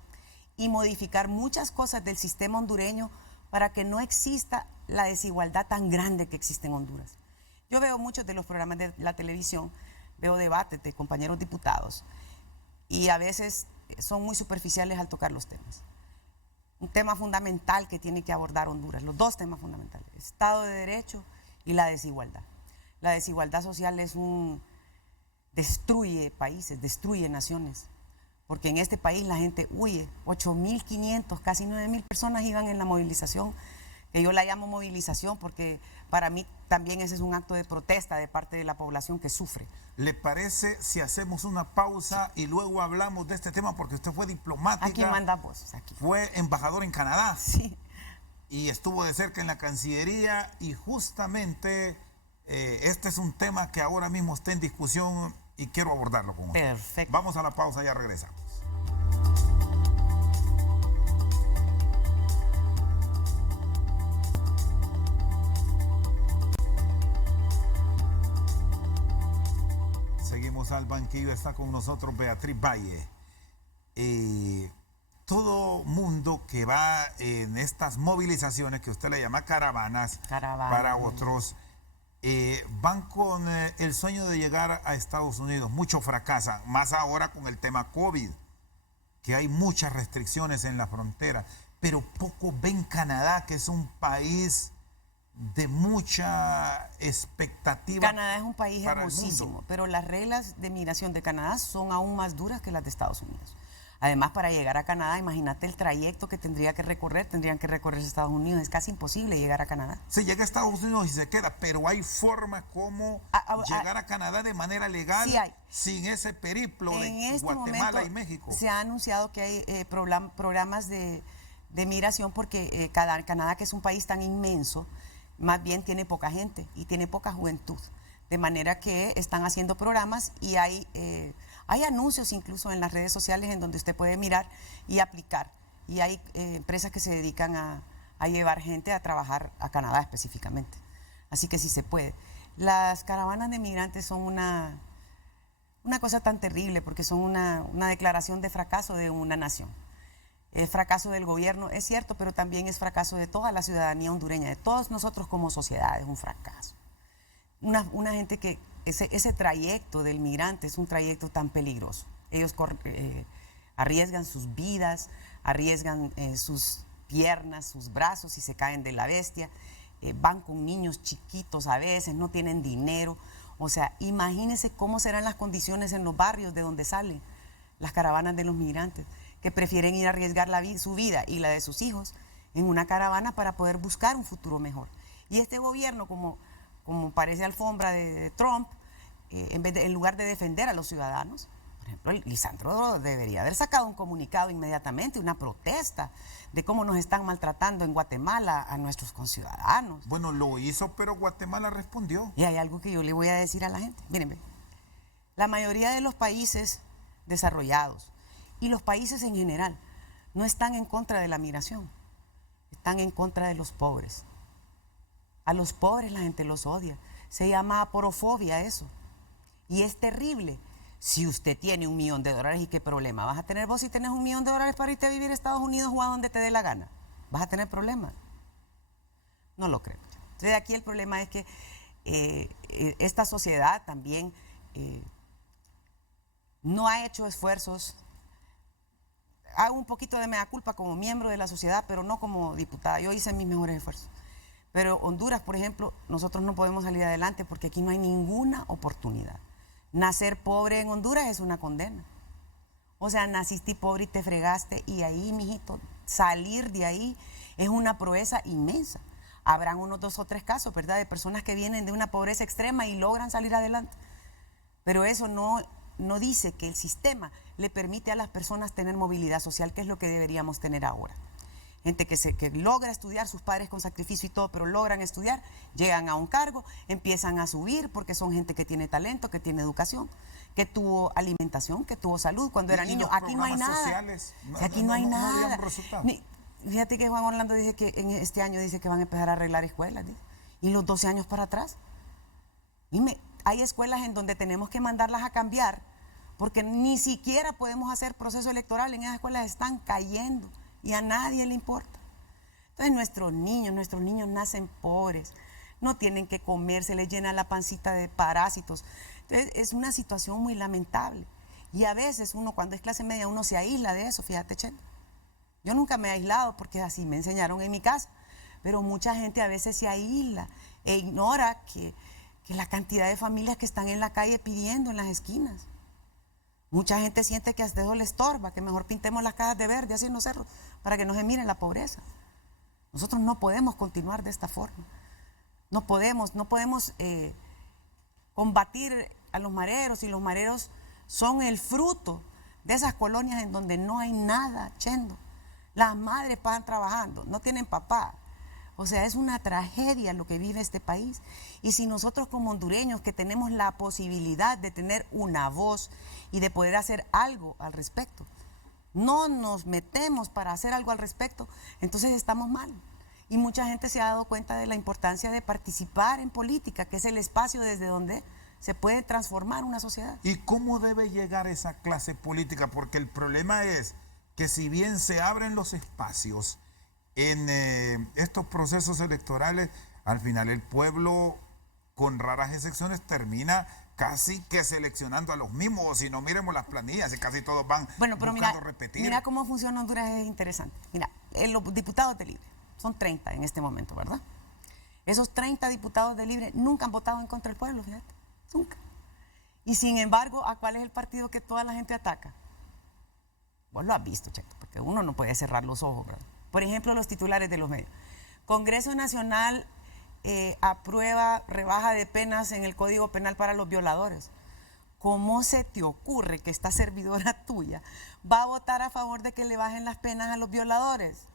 y modificar muchas cosas del sistema hondureño para que no exista la desigualdad tan grande que existe en Honduras. Yo veo muchos de los programas de la televisión, veo debates de compañeros diputados y a veces son muy superficiales al tocar los temas. Un tema fundamental que tiene que abordar Honduras, los dos temas fundamentales, Estado de Derecho y la desigualdad. La desigualdad social destruye países, destruye naciones, porque en este país la gente huye. 8.500, casi 9.000 personas iban en la movilización, que yo la llamo movilización porque para mí también ese es un acto de protesta de parte de la población que sufre. ¿Le parece si hacemos una pausa y luego hablamos de este tema? Porque usted fue diplomática. Aquí manda vos, aquí. Fue embajador en Canadá. Sí. Y estuvo de cerca en la Cancillería y justamente este es un tema que ahora mismo está en discusión y quiero abordarlo con usted. Perfecto. Vamos a la pausa, ya regresamos. Seguimos al banquillo, está con nosotros Beatriz Valle. Todo mundo que va en estas movilizaciones que usted le llama caravanas, para otros, van con el sueño de llegar a Estados Unidos. Muchos fracasan, más ahora con el tema COVID, que hay muchas restricciones en la frontera, pero poco ven Canadá, que es un país de mucha expectativa. Canadá es un país hermosísimo, pero las reglas de migración de Canadá son aún más duras que las de Estados Unidos. Además, para llegar a Canadá, imagínate el trayecto que tendrían que recorrer Estados Unidos. Es casi imposible llegar a Canadá. Se llega a Estados Unidos y se queda, pero hay forma como llegar a Canadá de manera legal, sí hay, sin ese periplo de Guatemala y México. Se ha anunciado que hay programas de migración porque Canadá, que es un país tan inmenso, más bien tiene poca gente y tiene poca juventud. De manera que están haciendo programas y hay anuncios incluso en las redes sociales en donde usted puede mirar y aplicar. Y hay empresas que se dedican a llevar gente a trabajar a Canadá específicamente. Así que sí se puede. Las caravanas de migrantes son una cosa tan terrible porque son una declaración de fracaso de una nación. El fracaso del gobierno es cierto, pero también es fracaso de toda la ciudadanía hondureña, de todos nosotros como sociedad, es un fracaso. Una gente que ese trayecto del migrante es un trayecto tan peligroso. Ellos arriesgan sus vidas, arriesgan sus piernas, sus brazos y se caen de la bestia. Van con niños chiquitos a veces, no tienen dinero. O sea, imagínense cómo serán las condiciones en los barrios de donde salen las caravanas de los migrantes, que prefieren ir a arriesgar su vida y la de sus hijos en una caravana para poder buscar un futuro mejor. Y este gobierno, como parece alfombra de Trump, en lugar de defender a los ciudadanos, por ejemplo, Lisandro debería haber sacado un comunicado inmediatamente, una protesta de cómo nos están maltratando en Guatemala a nuestros conciudadanos. Bueno, lo hizo, pero Guatemala respondió. Y hay algo que yo le voy a decir a la gente. Mírenme, la mayoría de los países desarrollados y los países en general no están en contra de la migración, están en contra de los pobres. A los pobres la gente los odia. Se llama aporofobia eso. Y es terrible. Si usted tiene $1 millón, ¿y qué problema vas a tener vos si tenés $1 millón para irte a vivir a Estados Unidos o a donde te dé la gana? ¿Vas a tener problemas? No lo creo. Entonces aquí el problema es que esta sociedad también no ha hecho esfuerzos. Hago un poquito de mea culpa como miembro de la sociedad, pero no como diputada. Yo hice mis mejores esfuerzos. Pero Honduras, por ejemplo, nosotros no podemos salir adelante porque aquí no hay ninguna oportunidad. Nacer pobre en Honduras es una condena. O sea, naciste pobre y te fregaste y ahí, mijito, salir de ahí es una proeza inmensa. Habrán unos 2 o 3 casos, ¿verdad?, de personas que vienen de una pobreza extrema y logran salir adelante. Pero eso no dice que el sistema le permite a las personas tener movilidad social, que es lo que deberíamos tener ahora. Gente que logra estudiar, sus padres con sacrificio y todo, pero logran estudiar, llegan a un cargo, empiezan a subir porque son gente que tiene talento, que tiene educación, que tuvo alimentación, que tuvo salud cuando era niño. Aquí no hay nada. Sociales, Aquí no hay nada. Ni, fíjate que Juan Orlando dice que en este año dice que van a empezar a arreglar escuelas. ¿Sí? Y los 12 años para atrás. Dime, hay escuelas en donde tenemos que mandarlas a cambiar porque ni siquiera podemos hacer proceso electoral. En esas escuelas están cayendo. Y a nadie le importa. Entonces nuestros niños nacen pobres, no tienen que comer, se les llena la pancita de parásitos. Entonces es una situación muy lamentable. Y a veces uno cuando es clase media, uno se aísla de eso, fíjate, Chendo. Yo nunca me he aislado porque así me enseñaron en mi casa, pero mucha gente a veces se aísla e ignora que la cantidad de familias que están en la calle pidiendo en las esquinas. Mucha gente siente que hasta eso le estorba, que mejor pintemos las casas de verde, así en los cerros, para que no se mire la pobreza. Nosotros no podemos continuar de esta forma. No podemos combatir a los mareros, y los mareros son el fruto de esas colonias en donde no hay nada, Chendo. Las madres pasan trabajando, no tienen papá. O sea, es una tragedia lo que vive este país. Y si nosotros como hondureños que tenemos la posibilidad de tener una voz y de poder hacer algo al respecto, no nos metemos para hacer algo al respecto, entonces estamos mal. Y mucha gente se ha dado cuenta de la importancia de participar en política, que es el espacio desde donde se puede transformar una sociedad. ¿Y cómo debe llegar esa clase política? Porque el problema es que si bien se abren los espacios en estos procesos electorales, al final el pueblo, con raras excepciones, termina casi que seleccionando a los mismos. O si no, miremos las planillas y casi todos van buscando repetir. Mira cómo funciona Honduras, es interesante. Mira, los diputados de Libre, son 30 en este momento, ¿verdad? Esos 30 diputados de Libre nunca han votado en contra del pueblo, fíjate, nunca. Y sin embargo, ¿a cuál es el partido que toda la gente ataca? Vos lo has visto, Cheto, porque uno no puede cerrar los ojos, ¿verdad? Por ejemplo, los titulares de los medios. Congreso Nacional aprueba rebaja de penas en el Código Penal para los violadores. ¿Cómo se te ocurre que esta servidora tuya va a votar a favor de que le bajen las penas a los violadores?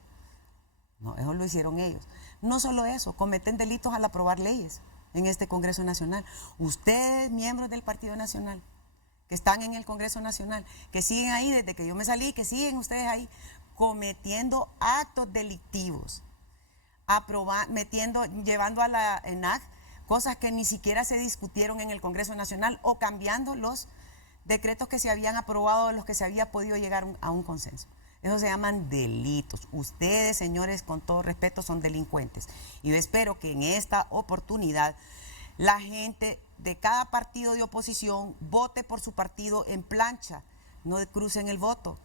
No, eso lo hicieron ellos. No solo eso, cometen delitos al aprobar leyes en este Congreso Nacional. Ustedes, miembros del Partido Nacional, que están en el Congreso Nacional, que siguen ahí desde que yo me salí, que siguen ustedes ahí cometiendo actos delictivos, llevando a la ENAC cosas que ni siquiera se discutieron en el Congreso Nacional o cambiando los decretos que se habían aprobado, de los que se había podido llegar a un consenso. Eso se llaman delitos. Ustedes, señores, con todo respeto, son delincuentes. Y yo espero que en esta oportunidad la gente de cada partido de oposición vote por su partido en plancha, no crucen el voto.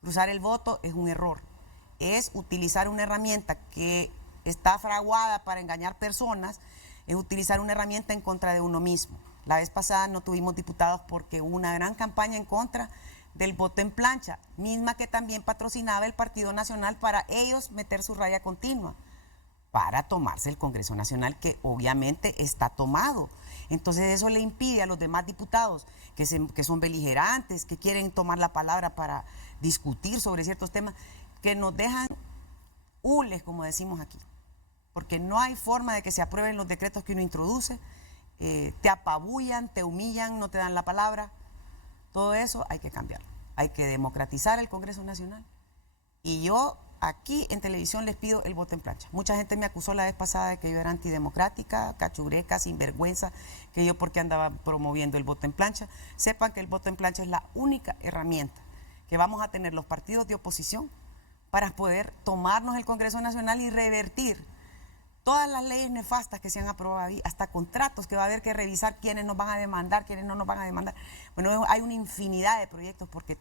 Cruzar el voto es un error. Es utilizar una herramienta que está fraguada para engañar personas, es utilizar una herramienta en contra de uno mismo. La vez pasada no tuvimos diputados porque hubo una gran campaña en contra del voto en plancha, misma que también patrocinaba el Partido Nacional para ellos meter su raya continua, para tomarse el Congreso Nacional, que obviamente está tomado. Entonces eso le impide a los demás diputados que son beligerantes, que quieren tomar la palabra para discutir sobre ciertos temas, que nos dejan hules, como decimos aquí, porque no hay forma de que se aprueben los decretos que uno introduce, te apabullan, te humillan, no te dan la palabra. Todo eso hay que cambiarlo. Hay que democratizar el Congreso Nacional. Y yo aquí en televisión les pido el voto en plancha. Mucha gente me acusó la vez pasada de que yo era antidemocrática, cachureca, sinvergüenza, que yo porque andaba promoviendo el voto en plancha. Sepan que el voto en plancha es la única herramienta que vamos a tener los partidos de oposición para poder tomarnos el Congreso Nacional y revertir todas las leyes nefastas que se han aprobado ahí, hasta contratos que va a haber que revisar quiénes nos van a demandar, quiénes no nos van a demandar. Bueno, hay una infinidad de proyectos porque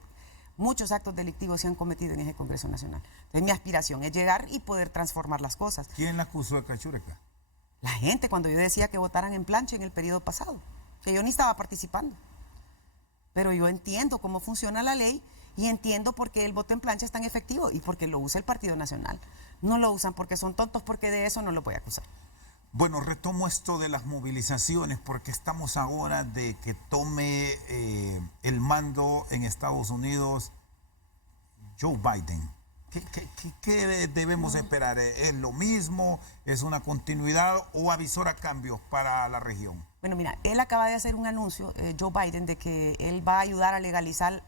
muchos actos delictivos se han cometido en ese Congreso Nacional. Entonces mi aspiración es llegar y poder transformar las cosas. ¿Quién la acusó de cachureca? La gente, cuando yo decía que votaran en plancha en el periodo pasado, que yo ni estaba participando. Pero yo entiendo cómo funciona la ley y entiendo por qué el voto en plancha es tan efectivo y porque lo usa el Partido Nacional. No lo usan porque son tontos, porque de eso no lo voy a acusar. Bueno, retomo esto de las movilizaciones porque estamos ahora de que tome el mando en Estados Unidos Joe Biden. ¿Qué debemos esperar? ¿Es lo mismo? ¿Es una continuidad o avisora cambios para la región? Bueno, mira, él acaba de hacer un anuncio, Joe Biden, de que él va a ayudar a legalizar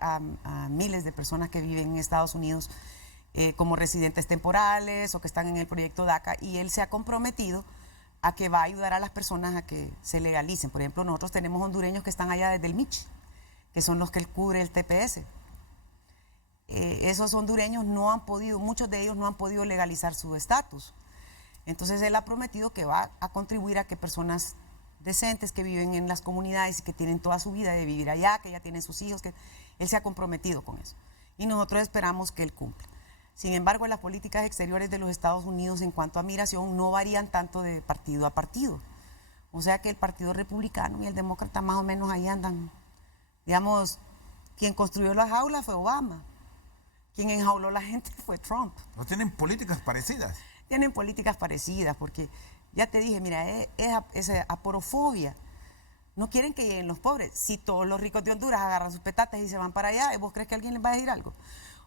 a miles de personas que viven en Estados Unidos como residentes temporales o que están en el proyecto DACA, y él se ha comprometido a que va a ayudar a las personas a que se legalicen. Por ejemplo, nosotros tenemos hondureños que están allá desde el Mich, que son los que cubre el TPS. Esos hondureños no han podido, muchos de ellos no han podido legalizar su estatus. Entonces él ha prometido que va a contribuir a que personas decentes que viven en las comunidades y que tienen toda su vida de vivir allá, que ya tienen sus hijos, que él se ha comprometido con eso. Y nosotros esperamos que él cumpla. Sin embargo, las políticas exteriores de los Estados Unidos en cuanto a migración no varían tanto de partido a partido. O sea que el Partido Republicano y el Demócrata más o menos ahí andan. Digamos, quien construyó las jaulas fue Obama. Quien enjauló a la gente fue Trump. ¿No tienen políticas parecidas? Tienen políticas parecidas porque, ya te dije, mira, es aporofobia. No quieren que lleguen los pobres. Si todos los ricos de Honduras agarran sus petates y se van para allá, ¿vos crees que alguien les va a decir algo?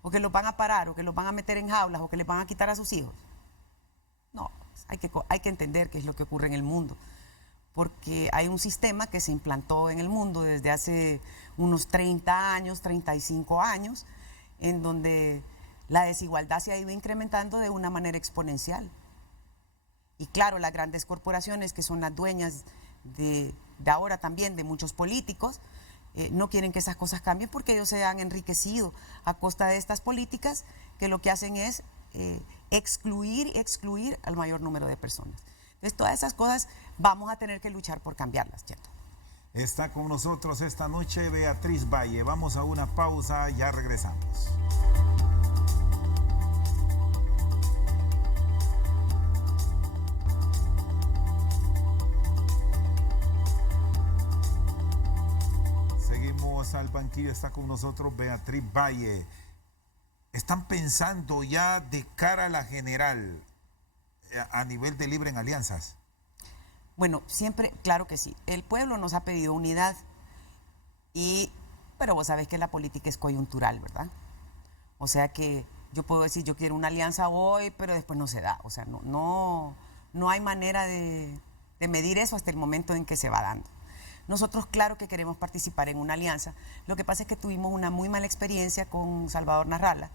O que los van a parar, o que los van a meter en jaulas, o que les van a quitar a sus hijos. No, hay que entender qué es lo que ocurre en el mundo. Porque hay un sistema que se implantó en el mundo desde hace unos 30 años, 35 años, en donde la desigualdad se ha ido incrementando de una manera exponencial. Y claro, las grandes corporaciones que son las dueñas de ahora también de muchos políticos, no quieren que esas cosas cambien porque ellos se han enriquecido a costa de estas políticas que lo que hacen es excluir al mayor número de personas. Entonces, todas esas cosas vamos a tener que luchar por cambiarlas, ¿cierto? Está con nosotros esta noche Beatriz Valle. Vamos a una pausa, ya regresamos. Al banquillo, está con nosotros Beatriz Valle. ¿Están pensando ya de cara a la general a nivel de libre en alianzas? Bueno, siempre, claro que sí. El pueblo nos ha pedido unidad, pero vos sabés que la política es coyuntural, ¿verdad? O sea que yo puedo decir, yo quiero una alianza hoy, pero después no se da. O sea, no hay manera de medir eso hasta el momento en que se va dando. Nosotros, claro que queremos participar en una alianza. Lo que pasa es que tuvimos una muy mala experiencia con Salvador Narrala,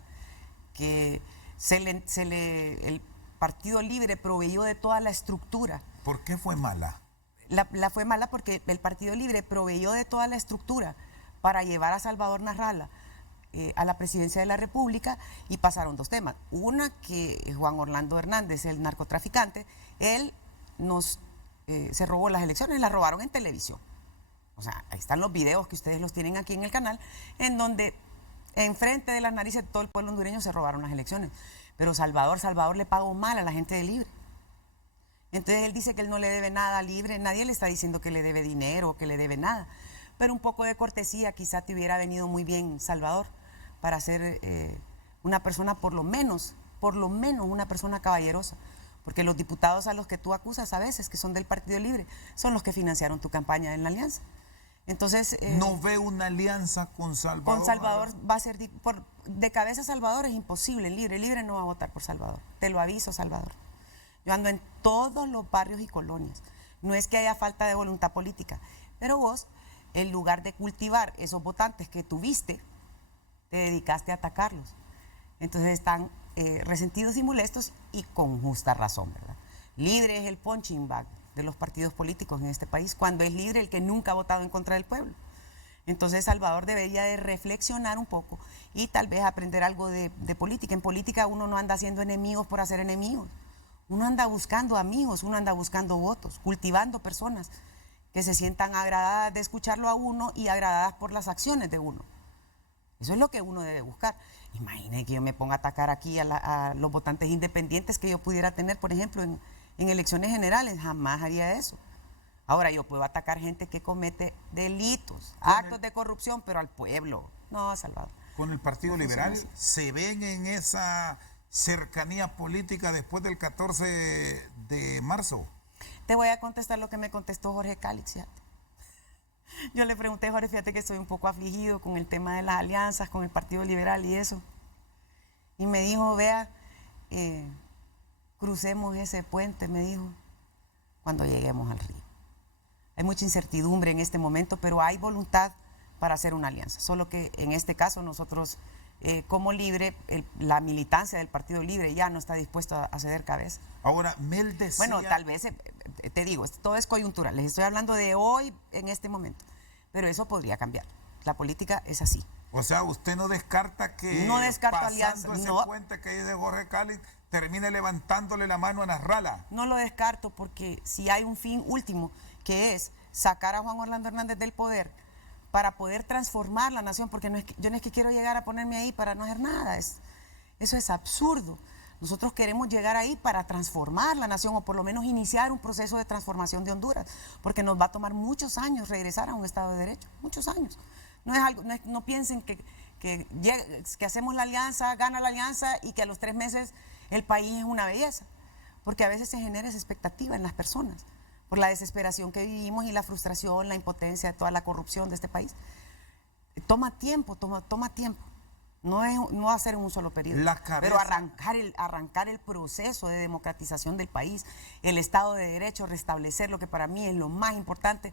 que el Partido Libre proveyó de toda la estructura. ¿Por qué fue mala? La fue mala porque el Partido Libre proveyó de toda la estructura para llevar a Salvador Narrala a la presidencia de la República, y pasaron dos temas. Una, que Juan Orlando Hernández, el narcotraficante, él se robó las elecciones, las robaron en televisión. O sea, ahí están los videos que ustedes los tienen aquí en el canal, en donde enfrente de las narices de todo el pueblo hondureño se robaron las elecciones. Pero Salvador le pagó mal a la gente de Libre. Entonces él dice que él no le debe nada a Libre, nadie le está diciendo que le debe dinero o que le debe nada. Pero un poco de cortesía quizá te hubiera venido muy bien, Salvador, para ser una persona por lo menos una persona caballerosa. Porque los diputados a los que tú acusas a veces, que son del Partido Libre, son los que financiaron tu campaña en la alianza. Entonces, ¿no ve una alianza con Salvador? Con Salvador va a ser, de cabeza Salvador es imposible, Libre no va a votar por Salvador. Te lo aviso, Salvador. Yo ando en todos los barrios y colonias. No es que haya falta de voluntad política, pero vos, en lugar de cultivar esos votantes que tuviste, te dedicaste a atacarlos. Entonces están resentidos y molestos, y con justa razón, ¿verdad? Libre es el punching bag de los partidos políticos en este país, cuando es Libre el que nunca ha votado en contra del pueblo. Entonces Salvador debería de reflexionar un poco y tal vez aprender algo de política. En política uno no anda haciendo enemigos por hacer enemigos. Uno anda buscando amigos, uno anda buscando votos, cultivando personas que se sientan agradadas de escucharlo a uno y agradadas por las acciones de uno. Eso es lo que uno debe buscar. Imagine que yo me ponga a atacar aquí a los votantes independientes que yo pudiera tener, por ejemplo, en elecciones generales. Jamás haría eso. Ahora, yo puedo atacar gente que comete delitos, actos de corrupción, pero al pueblo. No, Salvador. ¿Con el Partido Liberal se ven en esa cercanía política después del 14 de marzo? Te voy a contestar lo que me contestó Jorge Calix, fíjate. Yo le pregunté, Jorge, fíjate que estoy un poco afligido con el tema de las alianzas, con el Partido Liberal y eso. Y me dijo, vea, crucemos ese puente, me dijo, cuando lleguemos al río. Hay mucha incertidumbre en este momento, pero hay voluntad para hacer una alianza. Solo que en este caso nosotros, como Libre, la militancia del Partido Libre ya no está dispuesto a ceder cabeza. Ahora, Mel decía... Bueno, tal vez, te digo, todo es coyuntural. Les estoy hablando de hoy, en este momento. Pero eso podría cambiar. La política es así. O sea, usted no descarta que no descarto pasando alianza, ese no. puente que dice Jorge Calix termine levantándole la mano a Narrala. No lo descarto, porque si hay un fin último, que es sacar a Juan Orlando Hernández del poder para poder transformar la nación, porque yo no es que quiero llegar a ponerme ahí para no hacer nada. Eso es absurdo. Nosotros queremos llegar ahí para transformar la nación, o por lo menos iniciar un proceso de transformación de Honduras, porque nos va a tomar muchos años regresar a un Estado de Derecho, muchos años. No piensen que hacemos la alianza, gana la alianza y que a los 3 meses el país es una belleza, porque a veces se genera esa expectativa en las personas, por la desesperación que vivimos y la frustración, la impotencia de toda la corrupción de este país. Toma tiempo, toma tiempo. No va a ser en un solo periodo, pero arrancar el proceso de democratización del país, el Estado de Derecho, restablecer lo que para mí es lo más importante,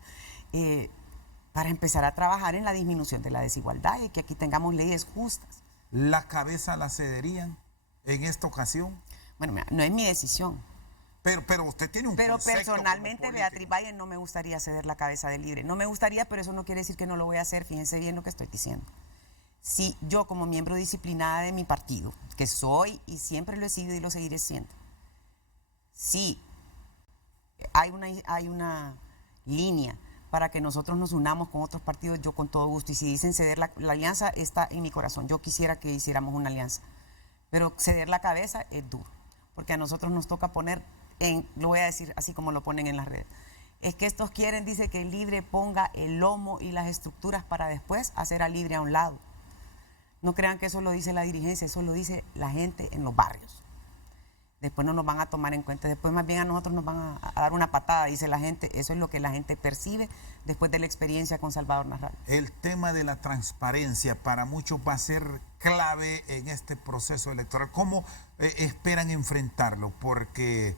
para empezar a trabajar en la disminución de la desigualdad y que aquí tengamos leyes justas. ¿La cabeza la cederían en esta ocasión? Bueno, mira, no es mi decisión. Pero usted tiene un concepto. Pero personalmente, Beatriz Valle, no me gustaría ceder la cabeza de Libre. No me gustaría, pero eso no quiere decir que no lo voy a hacer. Fíjense bien lo que estoy diciendo. Si yo, como miembro disciplinada de mi partido, que soy y siempre lo he sido y lo seguiré siendo, si hay una línea para que nosotros nos unamos con otros partidos, yo con todo gusto. Y si dicen ceder la alianza, está en mi corazón. Yo quisiera que hiciéramos una alianza. Pero ceder la cabeza es duro, porque a nosotros nos toca poner lo voy a decir así como lo ponen en las redes. Es que estos quieren, dice, que el Libre ponga el lomo y las estructuras para después hacer a Libre a un lado. No crean que eso lo dice la dirigencia, eso lo dice la gente en los barrios. Después no nos van a tomar en cuenta, después más bien a nosotros nos van a dar una patada, dice la gente. Eso es lo que la gente percibe después de la experiencia con Salvador Narrala. El tema de la transparencia para muchos va a ser clave en este proceso electoral? ¿Cómo esperan enfrentarlo? Porque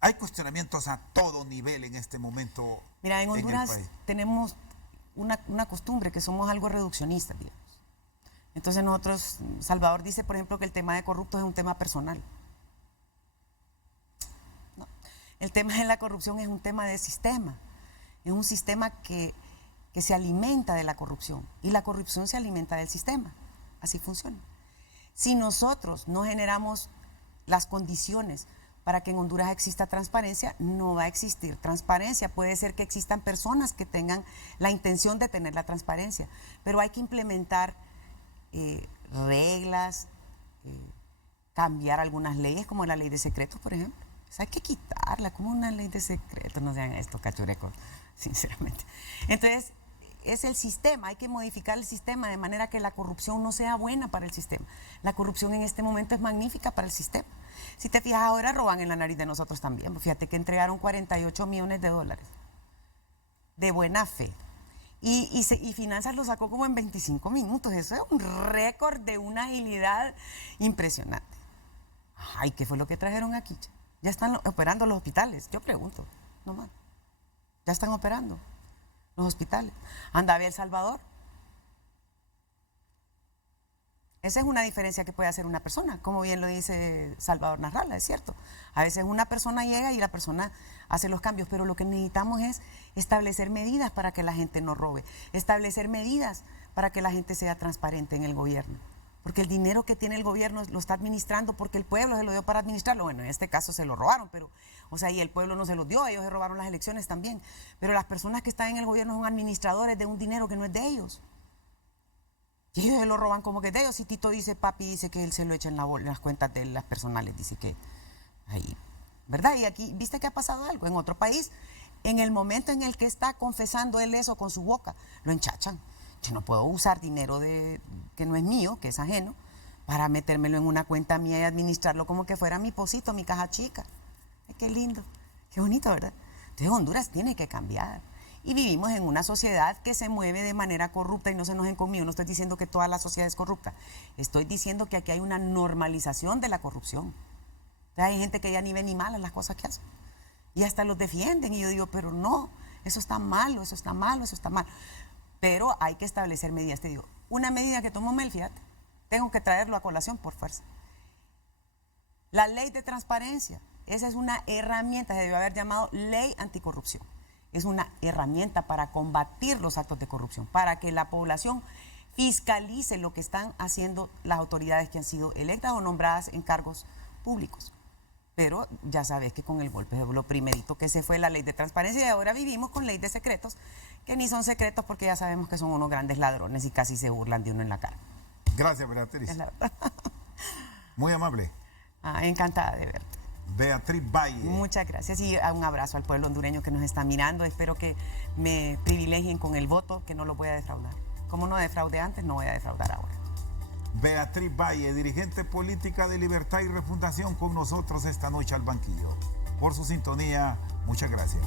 hay cuestionamientos a todo nivel en este momento. Mira, en Honduras el país. tenemos una costumbre que somos algo reduccionistas, digamos. Entonces nosotros, Salvador dice, por ejemplo, que el tema de corruptos es un tema personal. No, el tema de la corrupción es un tema de sistema. Es un sistema que se alimenta de la corrupción y la corrupción se alimenta del sistema. Así funciona. Si nosotros no generamos las condiciones para que en Honduras exista transparencia, no va a existir transparencia. Puede ser que existan personas que tengan la intención de tener la transparencia, pero hay que implementar reglas, cambiar algunas leyes, como la ley de secretos, por ejemplo. O sea, hay que quitarla, como una ley de secretos, no sean estos cachurecos, sinceramente. Entonces, es el sistema, hay que modificar el sistema de manera que la corrupción no sea buena para el sistema. La corrupción en este momento es magnífica para el sistema. Si te fijas, ahora roban en la nariz de nosotros también. Fíjate que entregaron 48 millones de dólares de buena fe. Y Finanzas lo sacó como en 25 minutos. Eso es un récord de una agilidad impresionante. Ay, ¿qué fue lo que trajeron aquí? Ya están operando los hospitales. Yo pregunto, nomás. Ya están operando los hospitales. Anda a ver El Salvador. Esa es una diferencia que puede hacer una persona, como bien lo dice Salvador Narrala, es cierto. A veces una persona llega y la persona hace los cambios, pero lo que necesitamos es establecer medidas para que la gente no robe, establecer medidas para que la gente sea transparente en el gobierno. Porque el dinero que tiene el gobierno lo está administrando porque el pueblo se lo dio para administrarlo. Bueno, en este caso se lo robaron, pero, o sea, y el pueblo no se lo dio, ellos se robaron las elecciones también. Pero las personas que están en el gobierno son administradores de un dinero que no es de ellos. Y ellos se lo roban como que de ellos. Y Tito dice, papi dice que él se lo echa en las cuentas de las personales, dice que ahí, ¿verdad? Y aquí, ¿viste que ha pasado algo? En otro país, en el momento en el que está confesando él eso con su boca, lo enchachan. Yo no puedo usar dinero que no es mío, que es ajeno, para metérmelo en una cuenta mía y administrarlo como que fuera mi posito, mi caja chica. Ay, qué lindo, qué bonito, ¿verdad? Entonces Honduras tiene que cambiar. Y vivimos en una sociedad que se mueve de manera corrupta, y no se enojen conmigo, no estoy diciendo que toda la sociedad es corrupta, estoy diciendo que aquí hay una normalización de la corrupción. Entonces hay gente que ya ni ve ni mal en las cosas que hacen, y hasta los defienden, y yo digo, pero no, eso está malo, eso está malo, eso está mal. Pero hay que establecer medidas, te digo, una medida que tomó Mel, fíjate, tengo que traerlo a colación por fuerza. La ley de transparencia, esa es una herramienta, se debió haber llamado ley anticorrupción. Es una herramienta para combatir los actos de corrupción, para que la población fiscalice lo que están haciendo las autoridades que han sido electas o nombradas en cargos públicos. Pero ya sabes que con el golpe lo primerito que se fue la ley de transparencia, y ahora vivimos con ley de secretos, que ni son secretos porque ya sabemos que son unos grandes ladrones y casi se burlan de uno en la cara. Gracias, Beatriz. Es la verdad. Muy amable. Encantada de verte. Beatriz Valle. Muchas gracias y un abrazo al pueblo hondureño que nos está mirando. Espero que me privilegien con el voto, que no lo voy a defraudar. Como no defraudé antes, no voy a defraudar ahora. Beatriz Valle, dirigente política de Libertad y Refundación, con nosotros esta noche al banquillo. Por su sintonía, muchas gracias.